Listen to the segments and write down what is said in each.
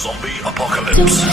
Zombie apocalypse.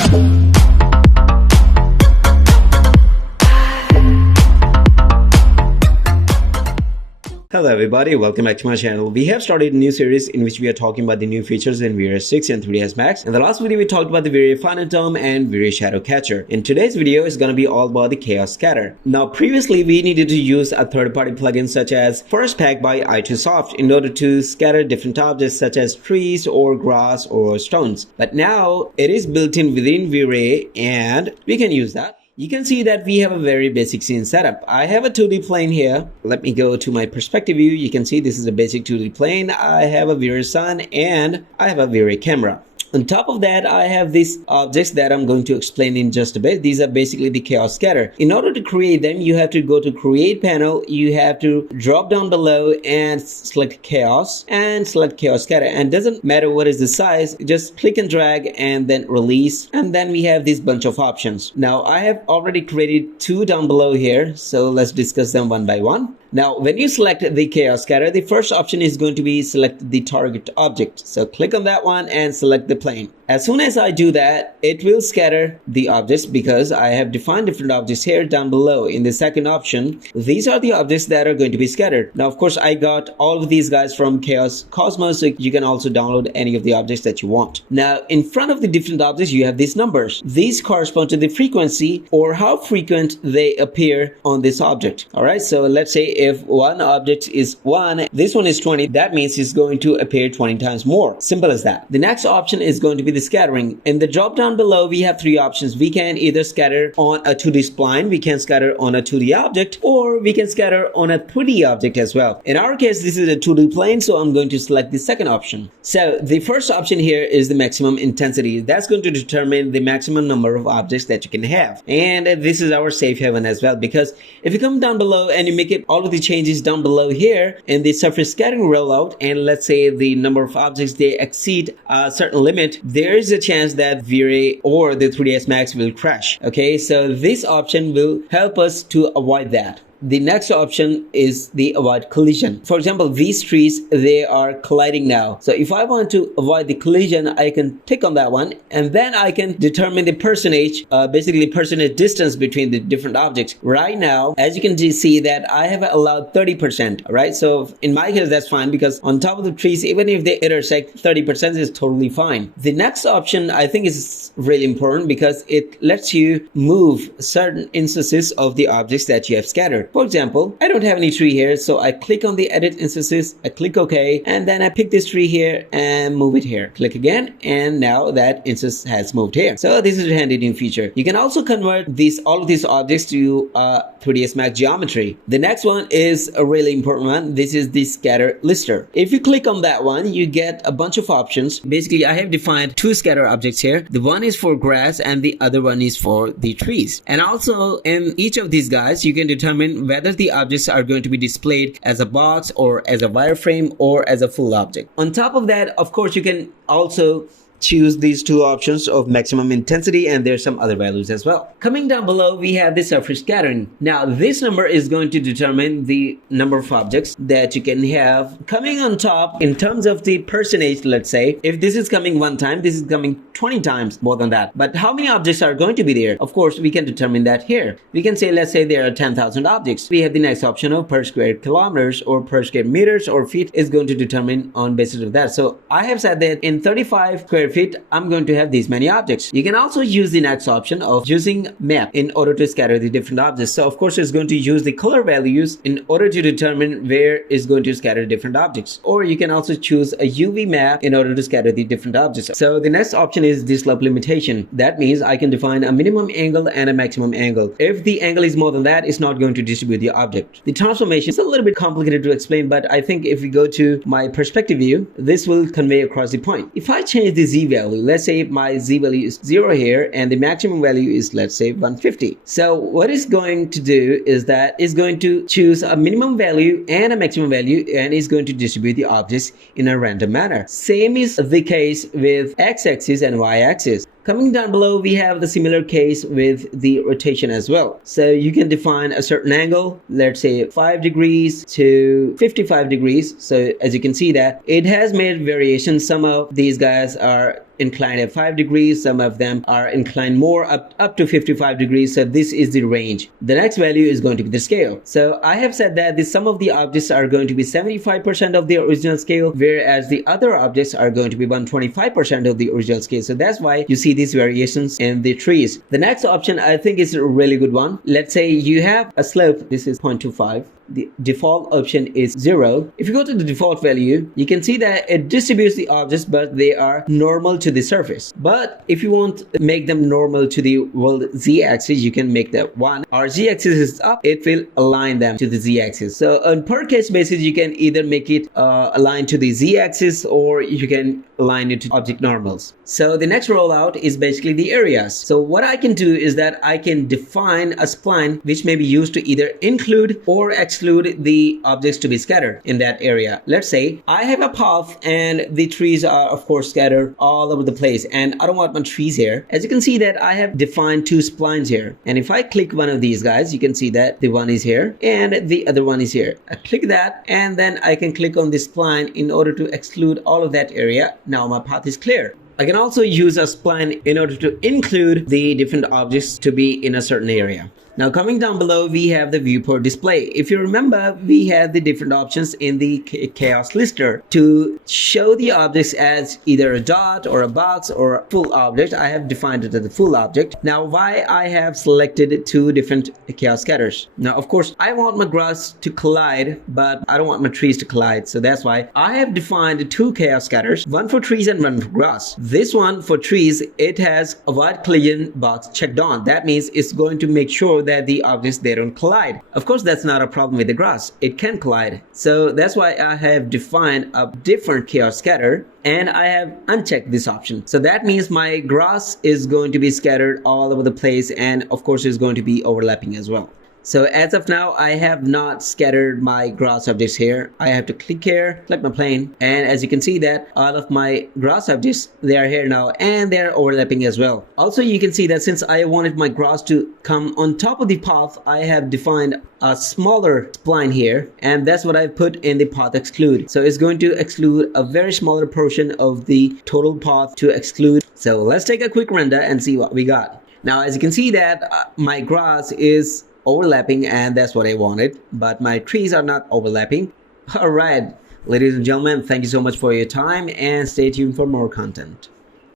Hello everybody, welcome back to my channel. We have started a new series in which we are talking about the new features in VRay 6 and 3ds Max. In the last video we talked about the VRay Phantom and VRay Shadow Catcher. In today's video is going to be all about the Chaos Scatter. Now previously we needed to use a third-party plugin such as First Pack by i2soft in order to scatter different objects such as trees or grass or stones. But now it is built in within VRay and we can use that. You can see that we have a very basic scene setup. I have a 2D plane here. Let me go to my perspective view. You can see this is a basic 2D plane. I have a VRay sun and I have a VRay camera. On top of that, I have these objects that I'm going to explain in just a bit. These are basically the Chaos Scatter. In order to create them, you have to go to Create panel. You have to drop down below and select Chaos and select Chaos Scatter. And doesn't matter what is the size, just click and drag and then release. And then we have this bunch of options. Now, I have already created two down below here. So let's discuss them one by one. Now, when you select the Chaos Scatter, the first option is going to be select the target object. So click on that one and select the plane. As soon as I do that, it will scatter the objects because I have defined different objects here down below. In the second option, these are the objects that are going to be scattered. Now, of course, I got all of these guys from Chaos Cosmos, so you can also download any of the objects that you want. Now, in front of the different objects, you have these numbers. These correspond to the frequency or how frequent they appear on this object. All right, so let's say if one object is 1, this one is 20, that means it's going to appear 20 times more. Simple as that. The next option is going to be the scattering. In the drop down below, we have three options. We can either scatter on a 2D spline, we can scatter on a 2D object, or we can scatter on a 3D object as well. In our case, this is a 2D plane, so I'm going to select the second option. So the first option here is the maximum intensity. That's going to determine the maximum number of objects that you can have. And this is our safe haven as well, because if you come down below and you make it all of the changes down below here in the surface scattering rollout, and let's say the number of objects they exceed a certain limit, there is a chance that VRay or the 3ds Max will crash. Okay, so this option will help us to avoid that. The next option is the avoid collision. For example, these trees, they are colliding now. So if I want to avoid the collision, I can tick on that one and then I can determine the percentage, basically percentage distance between the different objects. Right now, as you can see that I have allowed 30%, right? So in my case, that's fine because on top of the trees, even if they intersect, 30% is totally fine. The next option I think is really important because it lets you move certain instances of the objects that you have scattered. For example, I don't have any tree here, so I click on the edit instances, I click OK, and then I pick this tree here and move it here. Click again, and now that instance has moved here. So this is a handy new feature. You can also convert all of these objects to 3ds Max geometry. The next one is a really important one. This is the scatter lister. If you click on that one, you get a bunch of options. Basically, I have defined two scatter objects here. The one is for grass and the other one is for the trees. And also in each of these guys, you can determine whether the objects are going to be displayed as a box or as a wireframe or as a full object. On top of that, of course, you can also choose these two options of maximum intensity, and there's some other values as well. Coming down below, we have the surface scattering. Now this number is going to determine the number of objects that you can have. Coming on top, in terms of the percentage, let's say if this is coming one time, this is coming 20 times more than that. But how many objects are going to be there? Of course, we can determine that here. We can say, let's say there are 10,000 objects. We have the next option of per square kilometers or per square meters or feet is going to determine on basis of that. So I have said that in 35 square feet, I'm going to have these many objects. You can also use the next option of using map in order to scatter the different objects. So of course, it's going to use the color values in order to determine where is going to scatter different objects. Or you can also choose a UV map in order to scatter the different objects. So the next option is the slope limitation. That means I can define a minimum angle and a maximum angle. If the angle is more than that, it's not going to distribute the object. The transformation is a little bit complicated to explain, but I think if we go to my perspective view, this will convey across the point. If I change the Z value, let's say my Z value is 0 here and the maximum value is, let's say, 150. So what it's going to do is that it's going to choose a minimum value and a maximum value and is going to distribute the objects in a random manner. Same is the case with x-axis and y-axis. Coming down below, we have the similar case with the rotation as well. So you can define a certain angle, let's say 5 degrees to 55 degrees. So as you can see that it has made variations. Some of these guys are inclined at 5 degrees, some of them are inclined more up to 55 degrees. So this is the range. The next value is going to be the scale. So I have said that some of the objects are going to be 75% of the original scale, whereas the other objects are going to be 125% of the original scale. So that's why you see these variations in the trees. The next option I think is a really good one. Let's say you have a slope, this is 0.25. The default option is 0. If you go to the default value, you can see that it distributes the objects, but they are normal to the surface. But if you want to make them normal to the z-axis, you can make that 1. Our z-axis is up, it will align them to the z-axis. So on per case basis, you can either make it aligned to the z-axis, or you can align it to object normals. So the next rollout is basically the areas. So what I can do is that I can define a spline which may be used to either include or exclude the objects to be scattered in that area. Let's say I have a path and the trees are of course scattered all over the place, and I don't want my trees here. As you can see that I have defined 2 splines here, and if I click one of these guys, you can see that the one is here and the other one is here. I click that and then I can click on this spline in order to exclude all of that area. Now my path is clear. I can also use a spline in order to include the different objects to be in a certain area. Now coming down below, we have the viewport display. If you remember, we had the different options in the chaos lister to show the objects as either a dot or a box or a full object. I have defined it as a full object. Now why I have selected 2 different chaos scatters. Now of course I want my grass to collide, but I don't want my trees to collide. So that's why I have defined 2 chaos scatters, one for trees and one for grass. This one for trees, it has a white collision box checked on. That means it's going to make sure that the objects, they don't collide. Of course that's not a problem with the grass, it can collide. So that's why I have defined a different chaos scatter and I have unchecked this option. So that means my grass is going to be scattered all over the place, and of course is going to be overlapping as well. So as of now, I have not scattered my grass objects here. I have to click here, select my plane, and as you can see that all of my grass objects, they are here now and they're overlapping as well. Also, you can see that since I wanted my grass to come on top of the path, I have defined a smaller spline here, and that's what I've put in the path exclude. So it's going to exclude a very smaller portion of the total path to exclude. So let's take a quick render and see what we got. Now, as you can see that my grass is overlapping, and that's what I wanted, but my trees are not overlapping. All right, ladies and gentlemen, thank you so much for your time and stay tuned for more content.